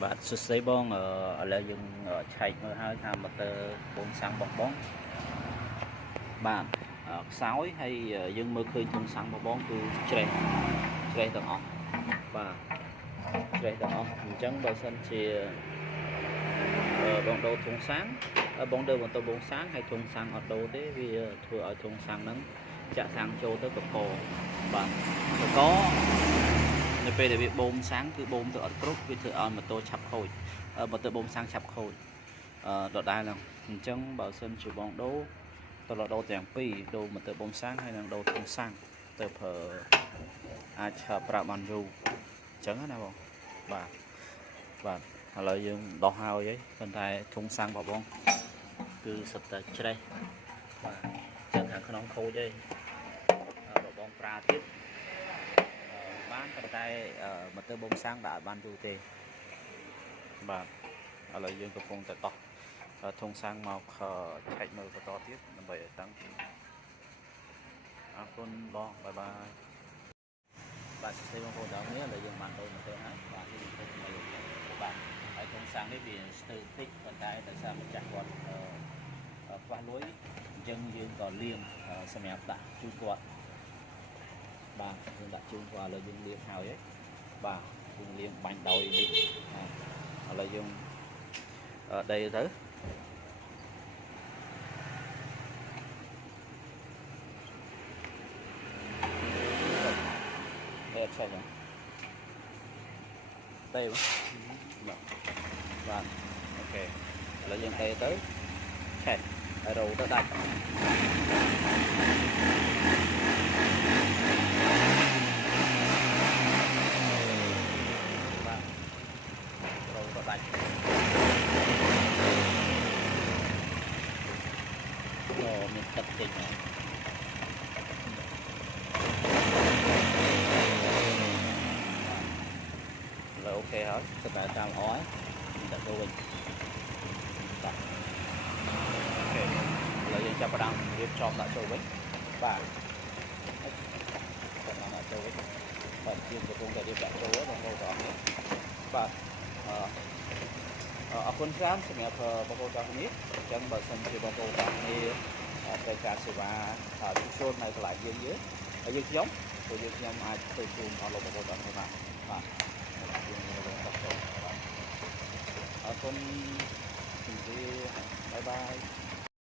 Bạn xuất giấy bong ở là dừng chạy mơ hai tham bật bông sáng bong bóng bạn sáo hay dừng mơ khơi thùng sáng bong bóng từ tre tre tầng ọc và tre tầng ọc chẳng bao sân chỉ bóng đầu thùng sáng bóng đầu bằng tàu bóng sáng hay thùng sáng ở đâu thế vì thừa ở thùng sáng nắng chạ sáng châu tới cực cổ bạn cóในពេលដែលវាបូមសាំងគឺបូមទៅអត់គ្រប់វាធ្វើឲ្យម៉ូតូឆាប់ខូចម៉ូតូបូមសាំងឆាប់ខូចដដែលហ្នឹងអញ្ចឹងបើសិនជាបងដូរតរដូរទាំងពីរដូរម៉ូតូបូមសាំងហើយនឹងដូរធុងសាំងទៅប្រើអាចប្រើបានយូរអញ្ចឹងណាបងបាទឥឡូវយើងដោះហើយប៉ុន្តែធុងសាំងរបស់បងគឺសុទ្ធតែច្រេះបាទចឹងខាងក្នុងខូចហើយបើបងប្រើទៀតបានប៉ុន្តែម៉ូទ័របូមសាំងដាក់បានយូរទេបាទឥឡូវយើងកំពុងតែដោះធុងសាំងមកឆែកមើលបន្តទៀតដើម្បីឲ្យតាំងអរគុណបងបាយបាយបាទសួស្តីបងប្អូនទាំងគ្នាឥឡូវយើងបានដូរម៉ូទ័រហើយបាទនេះគឺថ្មីបាទហើយធុងសាំងនេះវាស្ទើរតិចប៉ុន្តែដោយសារម្ចាស់គាត់ខ្វះលុយអញ្ចឹងយើងក៏លាងសម្រាប់ដាក់ជូនគាត់បាទយើងដាក់ជើងគាត់ឥឡូវយើងលាងហើយបាទយើងលាងបាញ់ដោយនេះឥឡូវយើងដីទៅដីឆេះដីបាទអូខេឥឡូវយើងដីទៅឆេះហើយរោទៅដាច់ដាច់មានទឹកចេញមកលើអូខេហើយទឹកតែតាមល្អហើយដាក់ចូលវិញបាទអូខេឥឡូវយើងចាប់ផ្ដើមរៀបចំដាក់ចូលវិញបាទដាក់ចូលវិញបាទយើងកំពុងតែរៀបដាក់ចូលបងប្អូនទាំងអស់គ្នាបាទអរគុណច្រើនសម្រាប់បងប្អូនទាំងនេះអញ្ចឹងបើសិនជាបងប្អូនទាំងនេះត្រូវការសេវាជួសជុលនៅកន្លែងយើងហើយខ្ញុំអាចទៅជួបអស់លោកបងប្អូនទាំងនេះបាទយើងនឹងរកតបអរគុណជំរាបបាយបាយ